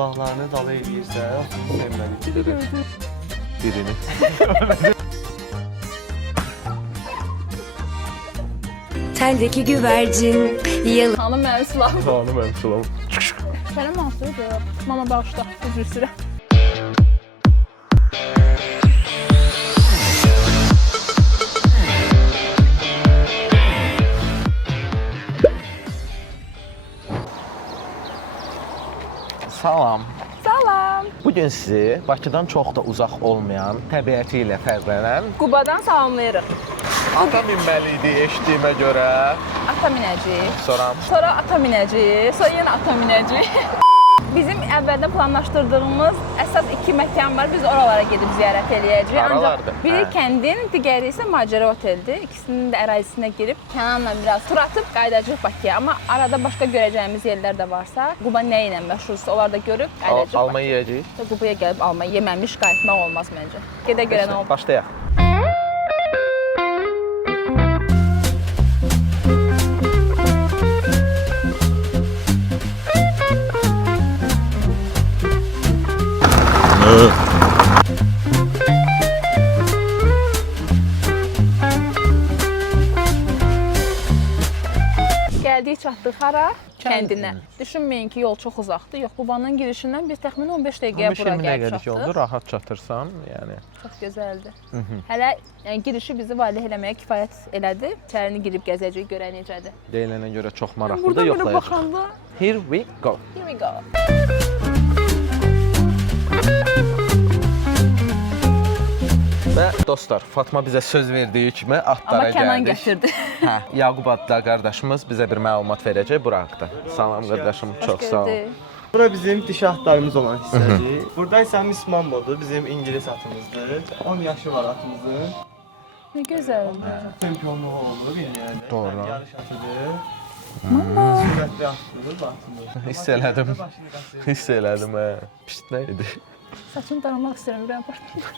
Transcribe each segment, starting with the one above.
Kulaqlarını dala eləyirsə, sevməlidir. Birini. Teldeki güvercin yıl. Hanım mənim silahım. Tanrı mənim sulam. Benim mahsuldur. Mama bağışla, üzr istəyirəm. Salam. Salam. Bugün sizi Bakıdan çox da uzaq olmayan, təbiəti ilə fərqlənən Qubadan salamlayırıq. ata minməli idi eşitdiyimə görə. Ata minəcəyik. Sonra Ata minəcəyik. Sonra yenə ata minəcəyik. Bizim əvvəldən planlaşdırdığımız əsas 2 məkan var. Biz oralara gedib ziyarət eləyəcəyik. Haralardır? Ancaq biri kəndin, digəri isə macəra oteldir. İkisinin də ərazisinə girib Kənanla biraz tur atıb qayıdacağıq Bakıya. Amma arada başqa görəcəyimiz yerlər də varsa, Quba nə ilə məşhursa, onları da görüb qayıdacağıq. alma yeyəcəyik. Qubaya gəlib alma yeməmiş qayıtmaq olmaz məncə. Gedə görə nə olur? Başlayaq. Gəldik, çatdıq hara? Kəndinə. Düşünməyin ki, yol çox uzaqdır. Yox, Qubanın girişindən biz təxminən 15 dəqiqəyə bura 15-20 gəlib dəqiqəlik yoldur, çatdıq. rahat çatırsan, yəni. Çox gözəldir. Hələ yəni girişi bizi valeh eləməyə kifayət elədi. İçərini girib gəzəcəyik, görək necədir. Deyilənə görə çox maraqlıdır, Burada belə yoxlayacaq. baxanda, Here we go. here we go. Və dostlar, Fatma bizə söz verdiyi kimi atlara Amma Kənan gəldik. gətirdi. Hə, Yaqub adlı qardaşımız bizə bir məlumat verəcək bura haqqda. Salam qardaşım, çox sağ ol. Bura bizim dişi atlarımız olan hissədir. Burada isə Miss Mambo'dur, bizim İngilis atımızdır. 10 yaşı var atımızın. Nə gözəldir. Çempionluğu olub yəni. Doğru. Yarış atıdır. Sürətli atıdır bu atımız. Hiss elədim. Hiss elədim, hə. Pis nə idi? Saçını daramaq istəyirəm, ürəyim partlayır.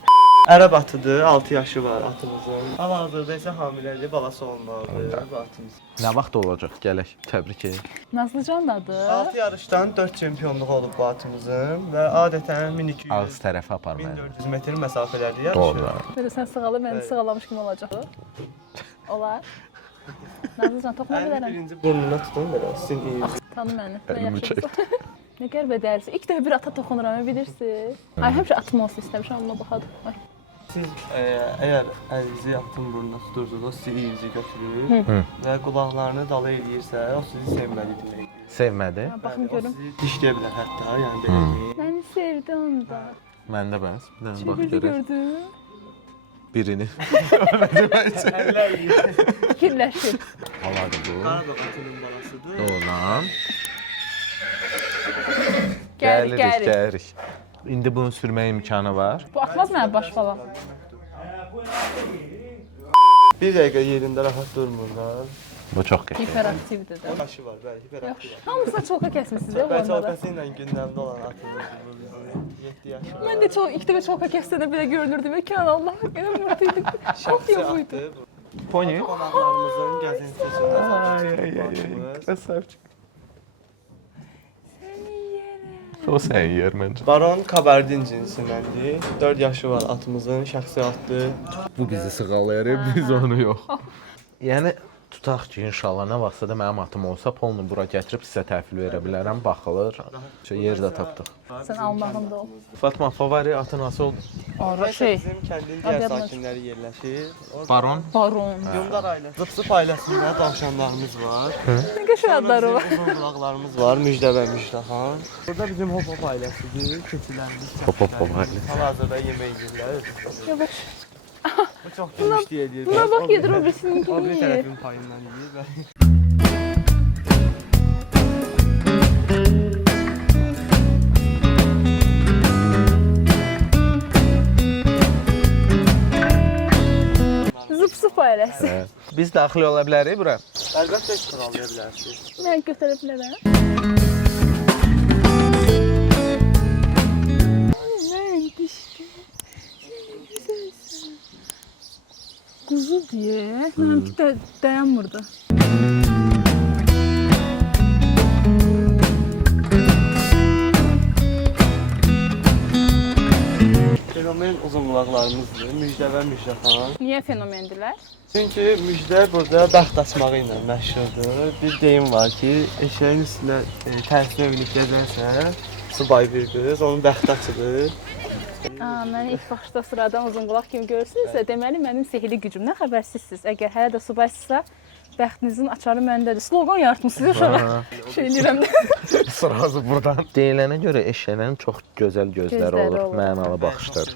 Ərəb atıdır, 6 yaşı var atımızın. Hal-hazırda isə hamiləli balası olmalıdır bu atımız. Nə vaxt olacaq? Gələk, təbrik edək. Nazlıcan dadır. 6 yarışdan 4 çempionluq olub bu atımızın və adətən 1200 Ağız tərəfə aparmaya. 1400 metr məsafələrdə yarışır. Doğru. Belə sən sığalı, mən sığalamış kimi olacaq. Olar. Nazlıcan, toxuna Əlini bilərəm. birinci burnuna tutun belə, sizin iyiniz. Tanı məni. Mən Əlimi yaxşı. Nə qəribə dərsi. İlk dəfə bir ata toxunuram, bilirsiniz. Ay, həmişə atım olsun istəmişəm, amma baxadım. Ay. Siz əgər əlinizi atın burnuna tutursunuz, o sizin iyinizi götürür və qulaqlarını dala eləyirsə, o sizi sevməli deməkdir. Sevmədi? Baxım O görüm. sizi dişləyə bilər hətta, yəni belə deyil. Məni sevdi onda. Məndə bəs. Bir dənə bax Çevirdi, görək. gördü. Birini. Əllər yiyir. Fikirləşir. Aladı bu. Qarabağ atının balasıdır. Doğru. Gəlirik. Gəlirik. İndi bunun sürmə imkanı var. Bu atmaz mənə baş falan. Bir dəqiqə yerində rahat durmurlar. Bu çox qəşəng. Hiperaktivdir də. Başı var, bəli, hiperaktiv. Hamısına çoxu kəsmisiniz ya bu Bəlkə arada. olması ilə gündəmdə olan atımız bu bizim 7 yaşı var. Mən də çox ilk dəfə çoxu kəsəndə belə görünürdüm. Kənan Allah qədər murtuydu. Çox Şəxsi ya buydu. atı bu. Pony. Qonaqlarımızın gəzintisindən Ay seçilmiş ay ay. atımız. Qəsəbçi. O sən yer məncə. Baron Kabardin cinsindəndir. 4 yaşı var atımızın, şəxsi atdır. Bu bizi sığalayır, biz onu yox. Yəni tutaq ki, inşallah nə vaxtsa da mənim atım olsa, polnu bura gətirib sizə təhvil verə bilərəm, baxılır. Yer də tapdıq. Sən almağında ol. Fatma, favori atı nasıl oldu? Ara şey. Bizim kəndin digər Adiyatla- sakinləri yerləşir. Baron. Baron. Yundar ailəsi. Zıpsıp ailəsində tavşanlarımız var. Nə qəşəng adları var. Uzun qulaqlarımız var, Müjdə və Müjdaxan. Burada bizim hop-hop ailəsidir, keçilərimiz. Hop-hop ailəsi. Hal-hazırda yemək yeyirlər. Yavaş. Bu çox gümüşlü edir. Buna bax, yedir o birisinin O bir kimi. tərəfin payından yeyir və Zıp ailəsi. Biz daxil ola bilərik bura. əlbəttə ki, alaya bilərsiniz. Mən götürə bilərəm. Mən dişdim. Sən gözəlsən. Quzu deyə. Mənimki də dayanmırdı. fenomen uzun qulaqlarımızdır. Müjdə və Müjdə xan. Niyə fenomendilər? Çünki Müjdə burada bəxt açmağı ilə məşhurdur. Bir deyim var ki, eşəyin üstünə tərsine minib gəzərsə, subay bir qız onun bəxti açılır. Mən ilk başda sıradan uzun qulaq kimi görürsünüzsə, deməli mənim sehirli gücümdən xəbərsizsiniz. Əgər hələ də subaysınızsa, bəxtinizin açarı məndədir. Slogan yaratmışsınız uşaqlar. Şey deyirəm. Sırası buradan. Deyilənə görə eşələrin çox gözəl gözləri Gözləri olur, olur. mənalı baxışlar.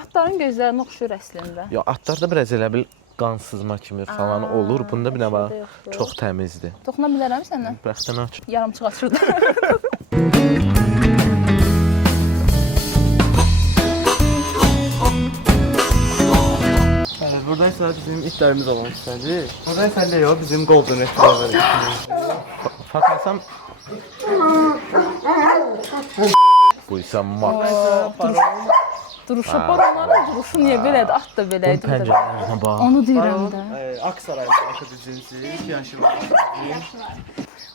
Atların gözlərinə oxşur əslində. Ya atlarda biraz elə bil qan sızma kimi falan olur. Bunda bir də bax yoxdur. çox təmizdir. Toxuna bilərəm səndən? Bəxtini aç. Yarımçıq açırdı. Burada isə bizim itlərimiz olan hissədir. Burada isə Leo bizim golden retriever-imiz. Baxasam bu isə Max. Duruşa baronların duruşu niyə belədir? At da Bu belədir. pəncərələrinə bax. Onu deyirəm də. Aksaray markası cinsi, 2 yaşı var.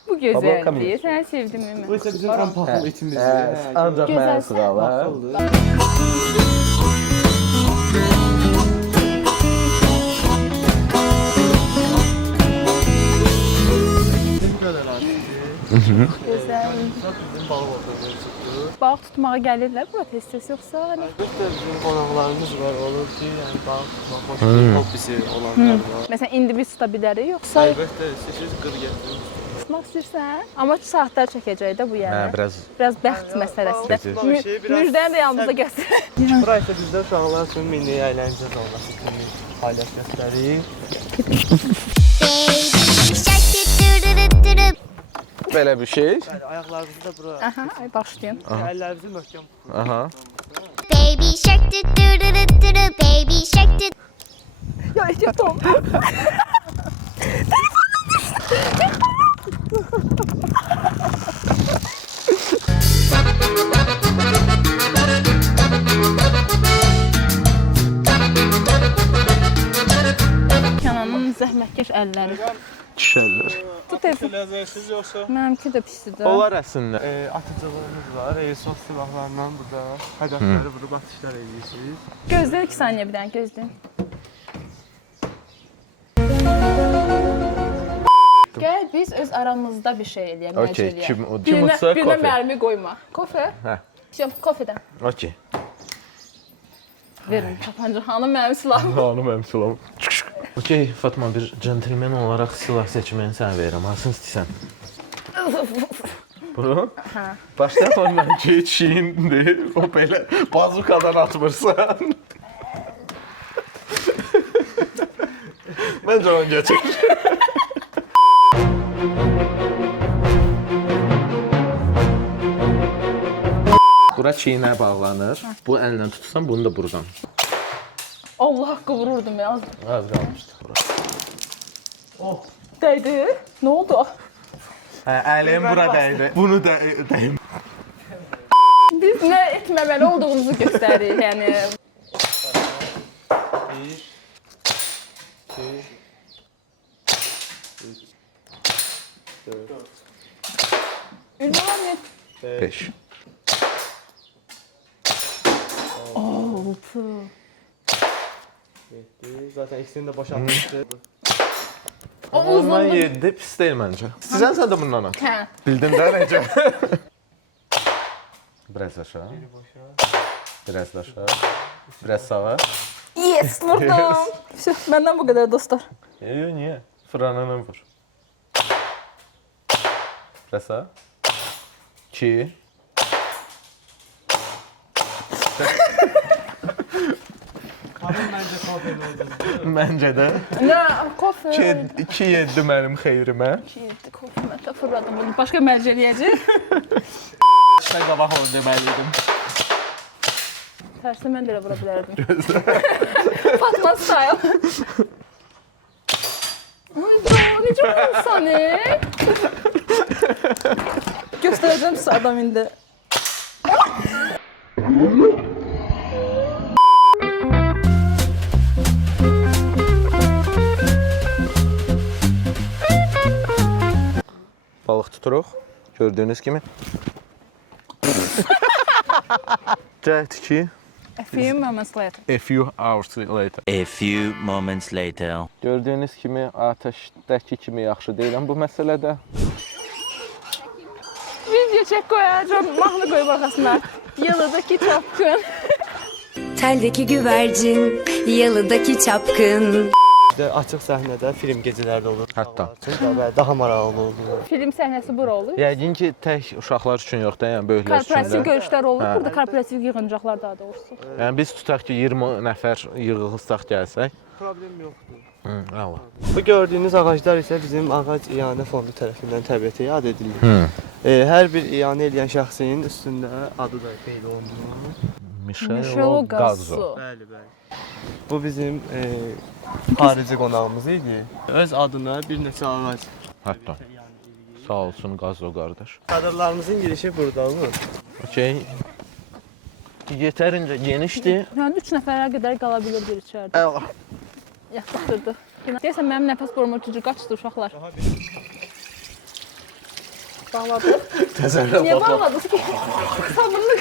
Bu gözəldir. Səni sevdim Bu mən. isə bizim ən pahalı itimizdir. Ancaq Gözəl. mənə sığalar. Bizim qədər artıq. Gözəl. Bizim balıq oturduğumuz çıxdı. Balıq tutmağa gəlirlər bura tez-tez yoxsa hani Əlbəttə bizim qonaqlarımız var, olur ki, yəni balıq tutmaq xoş hobbisi olanlar var. məsələn indi biz tuta bilərik yoxsa Əlbəttə, siz qır gətirin. tutmaq istəyirsən? Amma saatlar çəkəcək də bu Hə, yəni. biraz bəxt məsələsidir. Şey, biraz Müjdəni də yanımıza gətir. Bura isə bizdə uşaqlar üçün mini əyləncə zonası kimi fəaliyyət göstərir. belə bir şey. Bəli, ayaqlarınızı da bura, Aha, ay başlayın. əllərinizi möhkəm tutun. Aha. Baby shark do do do do do do baby shark do. Ya Tom. Kənanın zəhmətkeş əlləri. Kişilər. Tut tez. Ləzzətsiz yoxsa? Mənimki də pisdir. Onlar əslində. Atıcılığımız var, airsoft silahlarla burada hədəfləri vurub atışlar edirsiniz. Gözləyin 2 saniyə bir dənə gözləyin. Gəl biz öz aramızda bir şey eləyək, məcə Okey, eləyək. kim utsa Birinə kofe. mərmi qoyma. Kofe? Hə. Şey, kofedən. Okey. Verin tapanca xanım mənim silahım. Hanım mənim silahım. Okey, Fatma, bir centilmen olaraq silah seçməni sənə verirəm. Hansını istəyirsən? Bunu? Hə. Başlayaq ondan ki, çiyindir. O belə bazukadan atmırsan. Məncə onu geçir. Bura çiyinə bağlanır. Bu əllə tutsan, bunu da buradan. Allah haqqı vururdum ya. Az qalmışdı. Dəydi. Nə oldu? Hə, əlim bura dəydi. Bunu da dəyim. Biz nə etməməli olduğumuzu göstəririk, yəni. 1 2 3 4 Ünvan et. 5. Oo, pu. 7. Zaten ikisini de boşaltmıştı. O Ondan uzundur. 7 pis deyil məncə. Sizən sən də bundan at. Hə. Bildin də necə? Biraz aşağı. Biraz da aşağı. Biraz sağa. Yes, vurdum. Məndən bu qədər dostlar. Yox, niyə? Frananı vur. Biraz sağa. 2. Kadın bence kafenin oldu. Məncə də. Nə, kofe. 2 7 mənim xeyrimə. Yedi kofe mən də fırladım bunu. Başqa mərc eləyəcək. Sən qabaq onu deməliydim. Tərsi mən də elə vura bilərdim. Fatma style. Ay, bro, necə olursan, Göstərəcəm sizə adam indi. Balıq tuturuq. Gördüyünüz kimi. Cəhd 2. A few moments later. A few hours later. A few moments later. Gördüyünüz kimi atəşdəki kimi yaxşı deyiləm bu məsələdə. Video çek koyacağım. Mahnı koyup arkasına. Yalıdaki çapkın. Teldeki güvercin, yalıdaki çapkın. İşte açıq səhnədə film gecələrdə olur. Hətta. Və daha maraqlı olur. Film səhnəsi bura olur. Yəqin ki, tək uşaqlar üçün yox da, yəni böyüklər üçün Korporativ də. görüşlər olur. Hə. Burada korporativ yığıncaqlar daha doğrusu. Yəni biz tutaq ki, 20 nəfər yığılsaq gəlsək. Problem yoxdur. Allah. Bu gördüyünüz ağaclar isə bizim ağac iyanə fondu tərəfindən təbiətə yad edilir. Hər bir iyanə edən şəxsin üstündə adı da qeyd olunur. Michel Gazzo. Bəli, bəli. Bu bizim xarici qonağımız idi. Öz adına bir neçə ağac. Hətta. Sağ olsun Gazzo qardaş. Kadrlarımızın girişi burada olur. Okey. Yetərincə genişdir. Yəni 3 nəfərə qədər qala bilir bir içəridə. Yaxşıdır. Deyəsən mənim nəfəs boruma gücü qaçdı uşaqlar. Bağladı. Təzərlə Niyə bağladınız ki? Sabırlı.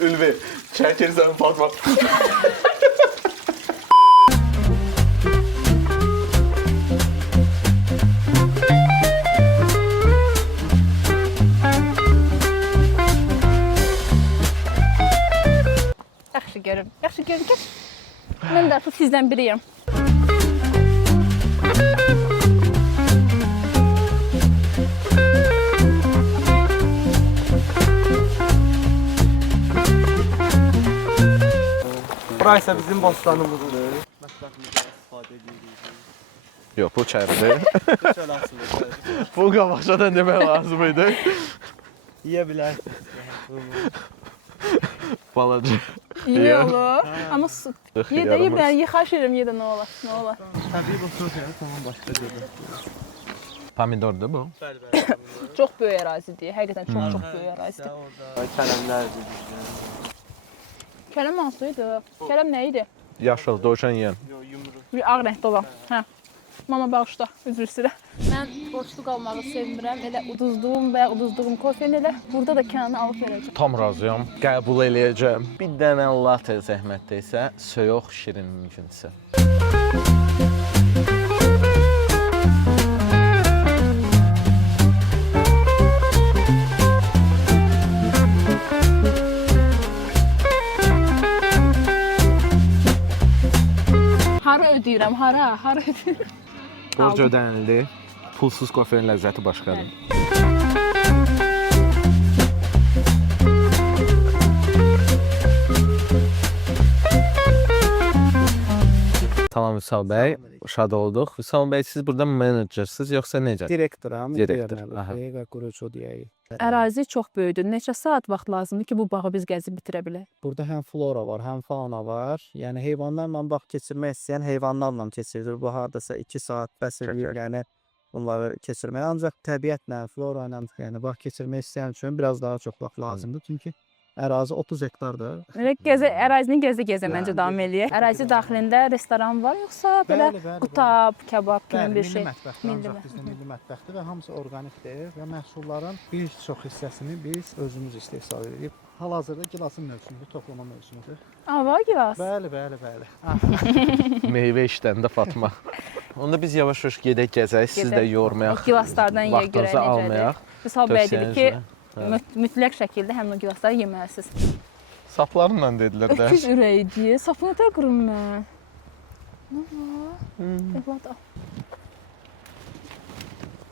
Ülvi, çəkirsən Fatma. Yaxşı görüm. Yaxşı görüm ki. Mən də artıq sizdən biriyəm. Bura isə bizim bostanımızdır. Mətbəximizdə istifadə edirik. Yox, bu çərdir. Çöl asılır. Bu qabaqcadan demək lazım idi. Yeyə bilərsiniz. Balaca. İyi olur. Amma yedə mən yıxaş edirəm yedə nə olar? Nə olar? Təbii bu sözləri tamam başqa cürdə. Pomidordur bu. Bəli, bəli. Çox böyük ərazidir. Həqiqətən çox böyük ərazidir. Orada kələmlərdir. Kələm hansı idi? Kələm nə idi? Yaşıl, dovşan yeyən. Yox, yumru. Bir ağ rəngdə olan. Hə. Mama bağışla, üzr istəyirəm. Mən borclu qalmağı sevmirəm. Elə uduzduğum kofeni elə burada da Kənanı alıb verəcəm. Tam razıyam. Qəbul eləyəcəm. Bir dənə latte zəhmətdə isə, soyuq şirin mümkünsə. Hara ödəyirəm, hara ödəyirəm. Borc ödənildi. Pulsuz kofenin ləzzəti başqadır. Salam Vüsal bəy, şad olduq. Vüsal bəy, siz burada menecersiniz yoxsa necə? Direktoram, Direktor, aha. və qurucu deyək. Ərazi çox böyükdür. Neçə saat vaxt lazımdır ki, bu bağı biz gəzib bitirə bilək? Burada həm flora var, həm fauna var. Yəni heyvanlarla vaxt keçirmək istəyən heyvanlarla keçirilir. Bu hardasa 2 saat bəs edir. Yəni bunları keçirmək. Ancaq təbiətlə, flora ilə, yəni vaxt keçirmək istəyən üçün biraz daha çox vaxt lazımdır. Çünki ərazi 30 hektardır. Elə ərazini gəzə məncə davam eləyək. Ərazi daxilində restoran var yoxsa belə qutab, kabab kimi bir şey? Milli mətbəxdir. Bizdə milli mətbəxdir və hamısı orqanikdir və məhsulların bir çox hissəsini biz özümüz istehsal edirik. Hal-hazırda gilasın mövsümüdür, toplama mövsümüdür. Var gilas. Bəli. Meyvə işlərində Fatma. Onda biz yavaş-yavaş gedək gəzək, siz də yormayaq. O gilaslardan yeyə görə Vaxtınızı almayaq. Vüsal bəy dedi ki, Hə. mütləq şəkildə həmin o gilasları yeməlisiniz. Saplarla dedilər də. Öküz ürəyidir. Sapını da qırım mən. Nə var? Evlat al.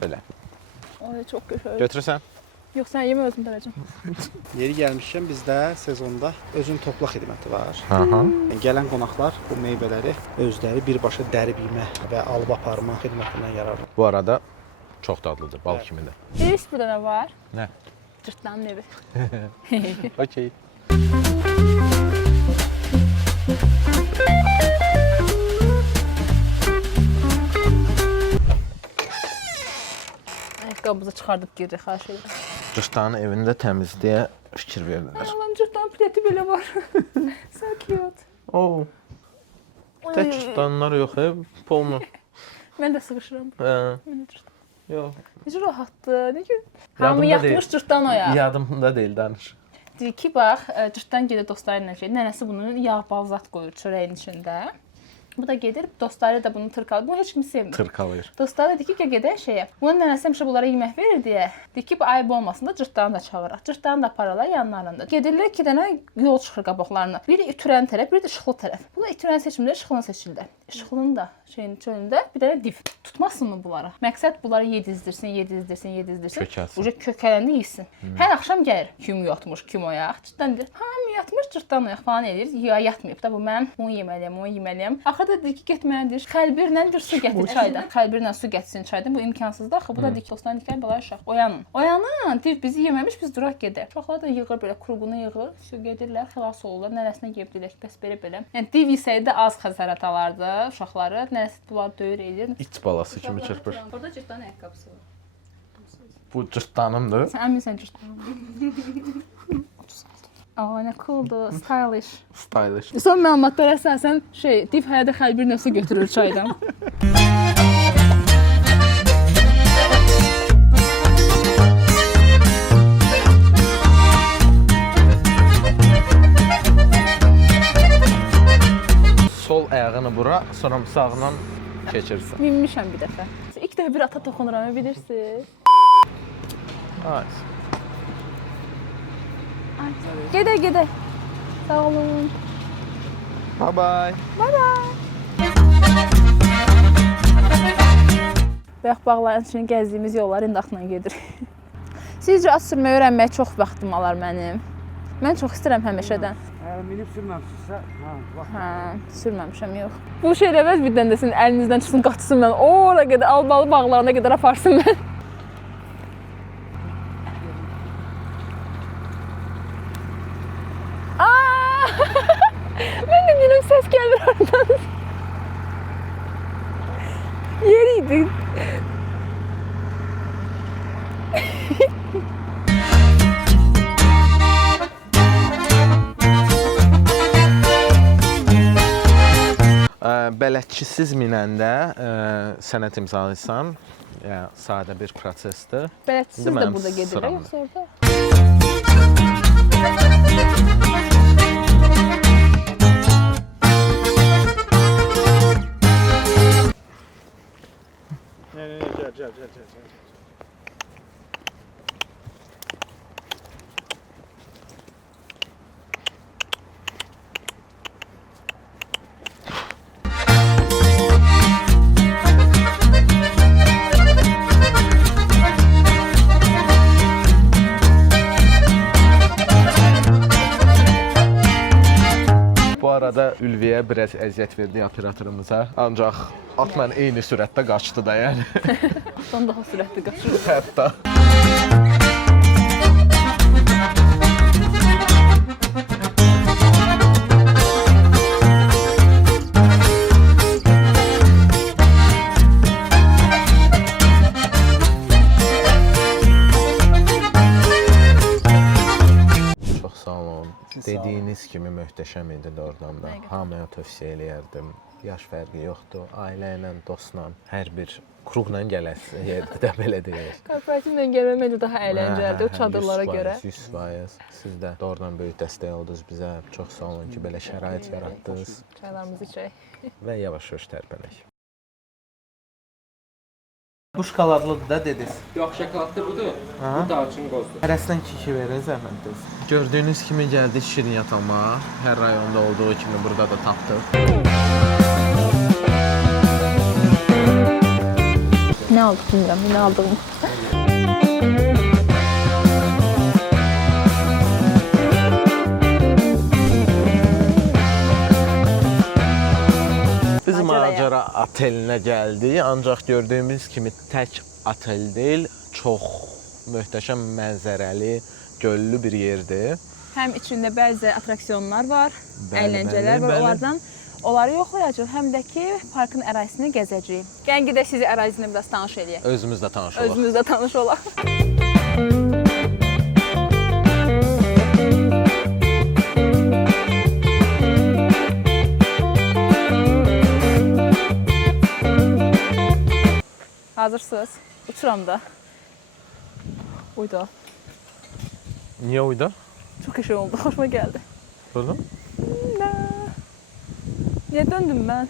Belə. Ay, çox gözəl. Götürürsən? Yox, sən yemə özüm verəcəm. Yeri gəlmişkən bizdə sezonda özün topla xidməti var. Aha. Gələn qonaqlar bu meyvələri özləri birbaşa dərib yemə və alıb aparma xidmətindən yararlanır. Bu arada çox dadlıdır, bal kimidir. Bilirsiniz burada nə var? Nə? Cırtdanın evi. Okey. Ayaqqabımızı çıxardıb giririk, xahiş edirəm. Cırtdanın evində təmizliyə fikir verirlər. Allahım, cırtdanın pleti belə var. So cute. Oo. Tək cırtdanlar yox, polnu. Mən də sıxışıram. Hə. Mən də cırtdan. Yox. Necə rahatdır, necə? Yadımda Hamı yatmış deyil. cırtdan oya. Yadımda deyil, danış. Deyir ki, bax, cırtdan gedir dostları ilə şey. Nənəsi bunu yağ balzat qoyur çörəyin içində. Bu da gedir, dostları da bunu tırkalır. Bunu heç kim sevmir. Tırkalayır. Dostları dedi ki, gedək şeyə. Bunun nənəsi həmişə bunlara yemək verir deyə. Deyir ki, bu ayıb olmasın da cırtdanı da çağıraq. Cırtdanı da aparırlar yanlarında. Gedirlər 2 dənə yol çıxır qabaqlarına. Biri ütürən tərəf, biri də işıqlı tərəf. Bunlar ütürən seçimlər, işıqlı seçildi. İşıqlının da şeyin çölündə bir dənə div. Tutmasın bunları. Məqsəd bunları yedizdirsin. Kökəlsin. Uca kökələndə yesin. Hər axşam gəlir. Kim yatmış, kim oyaq. Cırtdan deyir, hamı yatmış, cırtdan oyaq falan eləyir. Ya yatmayıb da bu mən bunu yeməliyəm. Axırda deyir ki, getməlidir. Xəlbirlə bir su gətir çaydan. Xəlbirlə su gətirsin çaydan. Bu imkansızdır axı. Bu da deyir ki, dostlar deyir, bala uşaq, oyanın. Oyanın. Deyir, bizi yeməmiş, biz duraq gedək. Uşaqlar da yığır belə, krugunu yığır. Şu gedirlər, xilas olurlar. Nənəsinə gəlib deyirlər ki, bəs belə. Yəni div yesəydi az xəsarət alardı uşaqları. Nənəsi bunları döyür eləyir. İt balası kimi çırpır. Orada cırtdan ayaqqabısı var. Bu cırtdanımdır. Sən əminsən cırtdan. Aa, nə cooldur, stylish. Stylish. Son məlumatlara əsasən div həyədə xəlbir növsə götürür çaydan. Sol ayağını bura, sonra sağından keçirsən. Minmişəm bir dəfə. İlk dəfə bir ata toxunuram, bilirsiniz. Nice. Gedək. Sağ olun. Bye bye. Bayaq bağların içində gəzdiyimiz yollar indi axla gedir. Sizcə at sürməyi öyrənməyə çox vaxtım alar mənim. Mən çox istəyirəm həmişədən. Minib sürməmişsə, Sürməmişəm, yox. Bu şey eləməz bir dənə də sizin əlinizdən çıxsın, qaçsın mən. Ora qədər, Albalı bağlarına qədər aparsın mən. Mən də gülüm, səs gəlir oradan. Yeriydi. Bələdçisiz minəndə sənət imzalayırsan, sadə bir prosesdir. Bələdçisiz İndi də mənim burada gedir, sıramdır. yoxsa orada? Gəl. Bu arada Ülviyə biraz əziyyət verdi operatorumuza. Ancaq at mən eyni sürətdə qaçdı da, yəni. Son daha sürətli qaçır. Hətta. Çox sağ olun. Dediyiniz kimi möhtəşəm idi doğrudan da. Hamıya tövsiyə eləyərdim. Yaş fərqi yoxdur. Ailə ilə, dostla, hər bir kruqla gələsi yerdə də belə deyək. Korporativlə gəlmək məncə daha əyləncəlidir o çadırlara görə. 100%. Siz də doğrudan böyük dəstək oldunuz bizə. Çox sağ olun ki, belə şərait yaratdınız Çaylarımızı içək. və yavaş-yavaş tərpənək. Bu şokoladlıdır da dediniz. Yox, şokoladlı budur. Bu darçın qozdur. Hərəsindən 2 verir zəhmətiniz. Gördüyünüz kimi gəldik şirniyyat almağa. Hər rayonda olduğu kimi burada da tapdıq. Nə aldıq bilmirəm, nə aldığımı. Biz macəra otelinə gəldik, ancaq gördüyümüz kimi tək otel deyil, çox möhtəşəm mənzərəli, göllü bir yerdir. Həm içində bəzi attraksiyonlar var, Bəli, əyləncələr bəli, var. bəli. Onlardan onları yoxlayacağıq, həm də ki, parkın ərazisini gəzəcəyik. Gəlin gedək sizi ərazisini biraz tanış eləyək. Özümüz də tanış olaq. Özümüzlə tanış olaq. Hazırsınız? Uçuram da. Uydu. Niyə uydu? Çox qəşəng oldu, xoşuma gəldi. Oğlum. Niyə döndüm mən?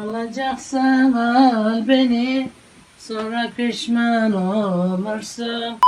Alacaksan al beni, sonra pişman olursun.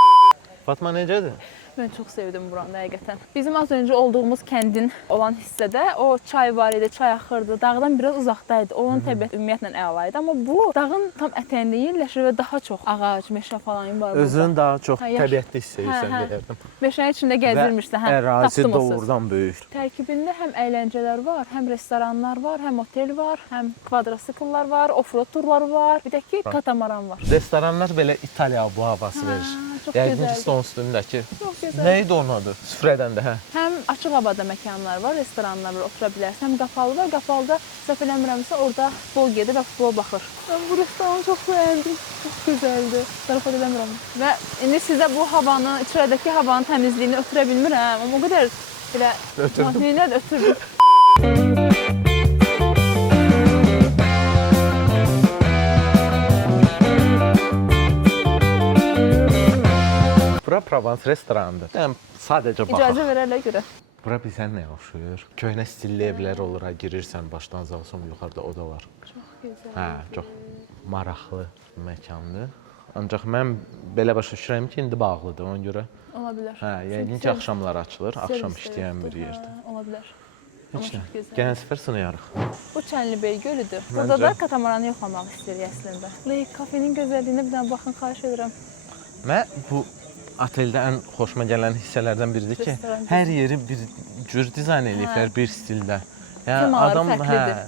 Fatma necədir? Mən çox sevdim buranı həqiqətən. Bizim az öncə olduğumuz kəndin olan hissədə o çay var idi, çay axırdı. Dağdan biraz uzaqdaydı. Onun təbiəti ümumiyyətlə əla idi, amma bu dağın tam ətəyində yerləşir və daha çox ağac, meşə falan var burada. Özün daha çox Hə, təbiətli hiss edirsən hə. deyərdim. Meşənin içində gəzirmişsən, hə, Ərazi tapdınız siz. doğrudan böyük. Tərkibində həm əyləncələr var, həm restoranlar var, həm otel var, həm kvadrosikllar var, offroad turları var, bir də ki katamaran var. Restoranlar belə İtaliya bu havası verir. Çox Yəqin ki, gözəldir. stol üstündəki. Çox gözəl. Nə idi onun adı? Süfrədən də, hə. Həm açıq havada məkanlar var, restoranlar var, otura bilərsən. Həm qapalı var. Qapalıda səhv eləmirəmsə orada futbol gedir və futbola baxır. Mən bu restoranı çox bəyəndim. Çox gözəldir. Zarafat eləmirəm. Və indi sizə bu havanı, içəridəki havanın təmizliyini ötürə bilmirəm. Amma o qədər belə mahniylə ötürdüm. Bura Provence restoranıdır. Yəni sadəcə baxaq. İcazə verərlər görə. Bura bizə nə oxşuyur? Köhnə stilli evlər olur, ha, girirsən başdan zalı son yuxarıda oda var. Çox gözəl. Hə, çox maraqlı məkandır. Ancaq mən belə başa düşürəm ki, indi bağlıdır ona görə. Ola bilər. Hə, yəqin ki, axşamlar açılır, axşam işləyən bir yerdir. Ola bilər. Heç nə. Çox gözəl. Gələn səfər sınayarıq. Bu Çənlibel gölüdür. Burada da katamaranı yoxlamaq istəyirik əslində. Leyk kafenin gözəlliyinə bir dənə baxın, xahiş edirəm. Mən bu oteldə ən xoşuma gələn hissələrdən biridir ki, Restoran hər yeri bir cür dizayn eləyiblər bir stildə. Yəni Temaları adam fərqlidir.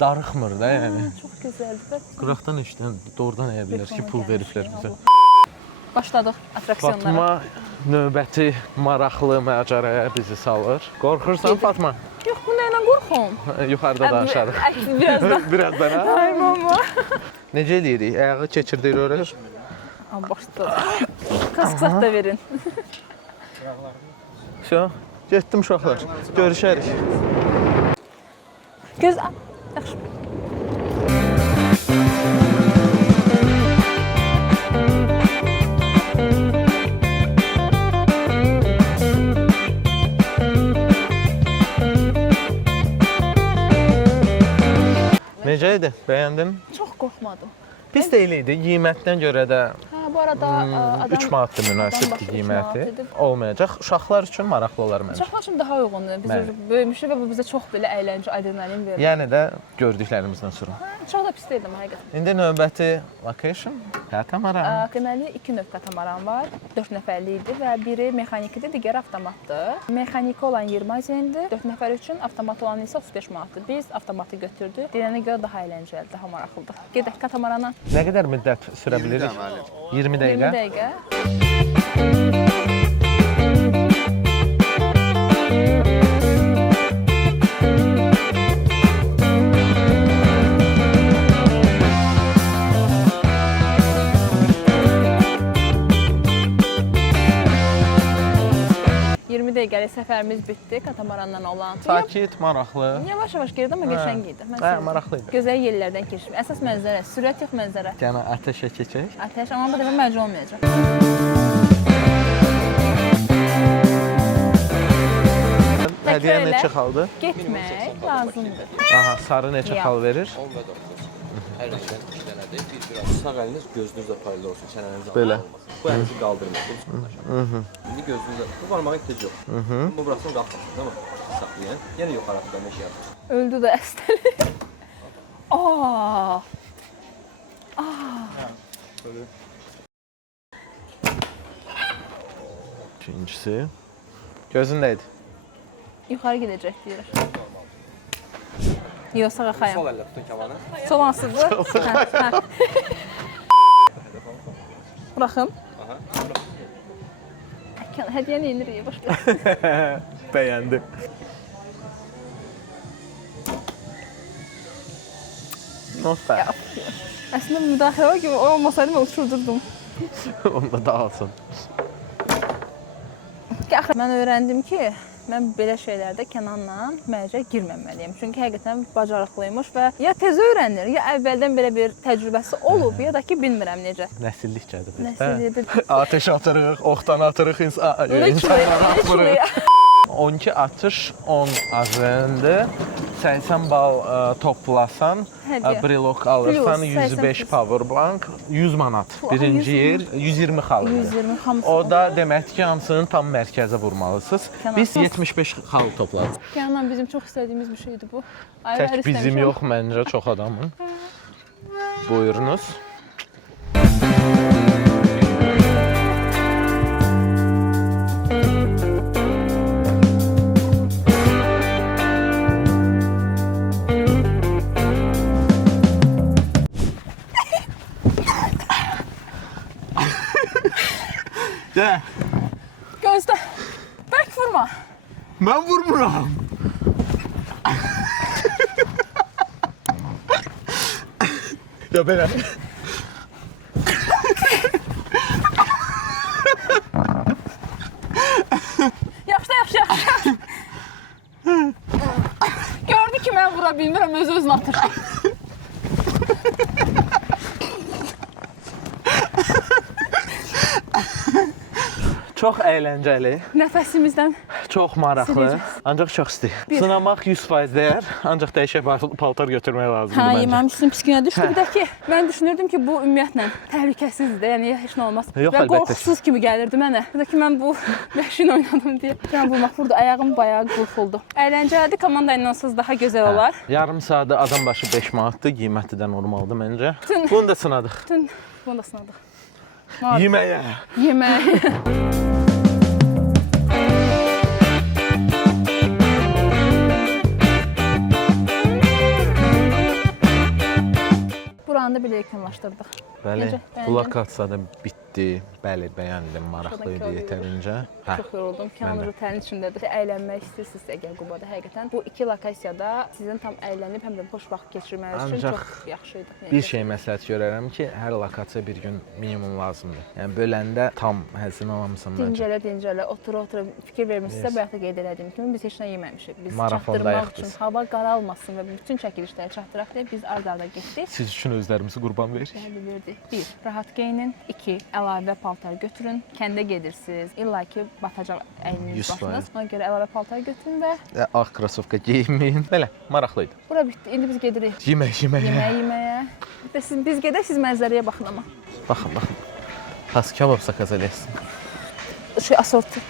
darıxmır da, yəni. Çox gözəldir. Qıraqdan işdən doğrudan eyə bilər ki, pul veriblər bizə. Başladıq atraksiyonlara. Fatma növbəti maraqlı macəraya bizi salır. Qorxursan Fatma? Yox, bu nə ilə qorxum? Yuxarıda danışarıq. Birazdan. Birazdan ha. Ay mama. Necə eləyirik? Ayağı keçirdik oraya. Amma başda. Kasklat da verin. Şo, getdim uşaqlar. Görüşərik. Göz yaxşı. Necə idi? Bəyəndin? Çox qorxmadım. Pis deyil idi. Qiymətdən görə də Hə, bu arada adam 3 manatdır adam münasibdir başı üç qiyməti. manat idi. Olmayacaq. Uşaqlar üçün maraqlı olar məncə. Uşaqlar üçün daha uyğundur. Biz Bəli. böyümüşük və bu bizə çox belə əyləncə, adrenalin verir. Yəni də gördüklərimizdən sonra. Çox da pis deyil amma həqiqətən. İndi növbəti location katamaran. Deməli 2 növ katamaran var. 4 nəfərlik idi və biri mexanikidir, digəri avtomatdır. Mexaniki olan 20 azendir, 4 nəfər üçün avtomat olan isə 35 manatdır. Biz avtomatı götürdük. Deyilənə görə daha əyləncəlidir, daha maraqlıdır. Gedək katamarana. Nə qədər müddət sürə bilirik? 20 dəqiqə. 20 dəqiqə. Dəqiqəlik səfərimiz bitdi katamarandan olan. Sakit, maraqlı. Yavaş-yavaş gedirdi amma qəşəng idi. Mən Hə, sevdim. maraqlı idi. Gözəl yerlərdən keçdim. Əsas mənzərə, sürət yox mənzərə. Yəni atəşə keçək. Atəş, amma bu dəfə məcbur olmayacaq. Hədiyyə neçə xaldır? Getmək lazımdır. Aha, sarı neçə Ya. xal verir? Hər ikisindən 2 dənədir. Sağ əliniz gözünüzlə paylı olsun, çənəniz Belə. Bu əlinizi qaldırmayın. İndi gözünüzlə, bu barmağa ehtiyac yox. Bu burasını qalxmasın, değil mi? Saxlayın. Yenə yuxarı atın, meşə yapın. Öldü də əsləri. Aa! İkincisi. Gözün nəydi? Yuxarı gedəcək deyir. Yox, sağa xayım. Sol əllə tutun kamanı. Sol hansıdır? Hə. Buraxım. Hədiyyəni indirik, başqa. Bəyəndim. Not bad. Əslində müdaxilə var ki, o olmasaydı mən uçurdurdum. Onda da alsın. Mən öyrəndim ki, mən belə şeylərdə Kənanla mərcə girməməliyəm. Çünki həqiqətən bacarıqlıymış və ya tez öyrənir, ya əvvəldən belə bir təcrübəsi olub, ya da ki, bilmirəm necə. Nəsillik gəlir. Nəsildir. Ateş atırıq, oxtan atırıq, insanlara atırıq. 12 atış 10 azındır. 80 bal toplasan, Hədiyyə. brilok alırsan, Plus, 105 powerbank, 100 manat. Birinci yer 120 xal. 120 hamısı. O da deməkdir ki, hamısını tam mərkəzə vurmalısınız. Biz 75 xal topladıq. Kənan bizim çox istədiyimiz bir şeydir bu. Tək bizim yox, məncə çox adamın. Buyurunuz. De, Gözlə. Bərk vurma. mən vurmuram. Ya belə. Yaxşı, yaxşı. Gördü ki, mən vura bilmirəm, öz-özünə atır. Çox əyləncəli, Nəfəsimizdən çox maraqlı, ancaq çox isti. Sınamaq 100% dəyər, ancaq dəyişək paltar götürmək lazımdır Hə, məncə. mənim üstüm pis günə düşdü. Bir də ki, mən düşünürdüm ki, bu ümumiyyətlə təhlükəsizdir də, yəni heç nə olmaz. Yox, və əlbəttə. qorxusuz kimi gəlirdi mənə. Bir də ki, mən bu vəhşin oynadım deyə. Can vurmaq burada ayağım bayağı qurxuldu. Əyləncəlidir, komanda ilə olsanız daha gözəl olar. Yarım saatda adam başı 5 manatdır, qiyməti də normaldır məncə. Bütün- Bunu da sınadıq. Bütün bunu da sınadıq. Yeməyə. Yemək. Buranı da belə yekunlaşdırdıq. Bəli, Necə, bu bəyəndin? lokasiya da bitdi. Bəli, bəyəndim, maraqlı idi yetərincə. Hə. Çox yoruldum. Kənan Mən də. otelin içindədir. Əylənmək istəyirsinizsə əgər Qubada həqiqətən bu iki lokasiyada sizin tam əylənib həm də xoş vaxt keçirməniz üçün Ancaq çox yaxşı idi. Bir şey məsləhət görərəm ki, hər lokasiya bir gün minimum lazımdır. Yəni böləndə tam həzzini alamısan məncə. Dincələ, otura fikir vermisinizsə bayaq da qeyd elədiyim kimi biz heç nə yeməmişik. Biz Marafonda çatdırmaq ayaqdız. üçün hava qaralmasın və bütün çəkilişləri çatdıraq deyə biz ard-arda getdik. Siz üçün özlərimizi qurban veririk. Bəli, verdik. 1. Rahat geyinin. 2. Əlavə paltar götürün. Kəndə gedirsiniz. İlla ki batacaq əyniniz 100%. başınız. Ona görə əlavə paltar götürün və Ağ krasovka geyinməyin. Belə, maraqlı idi. bura bitdi. İndi biz gedirik. Yeməyə. Yeməyə. Bir də biz gedək, siz mənzərəyə baxın amma. Baxın. Has kebab sakaz eləsin. Şey, asorti.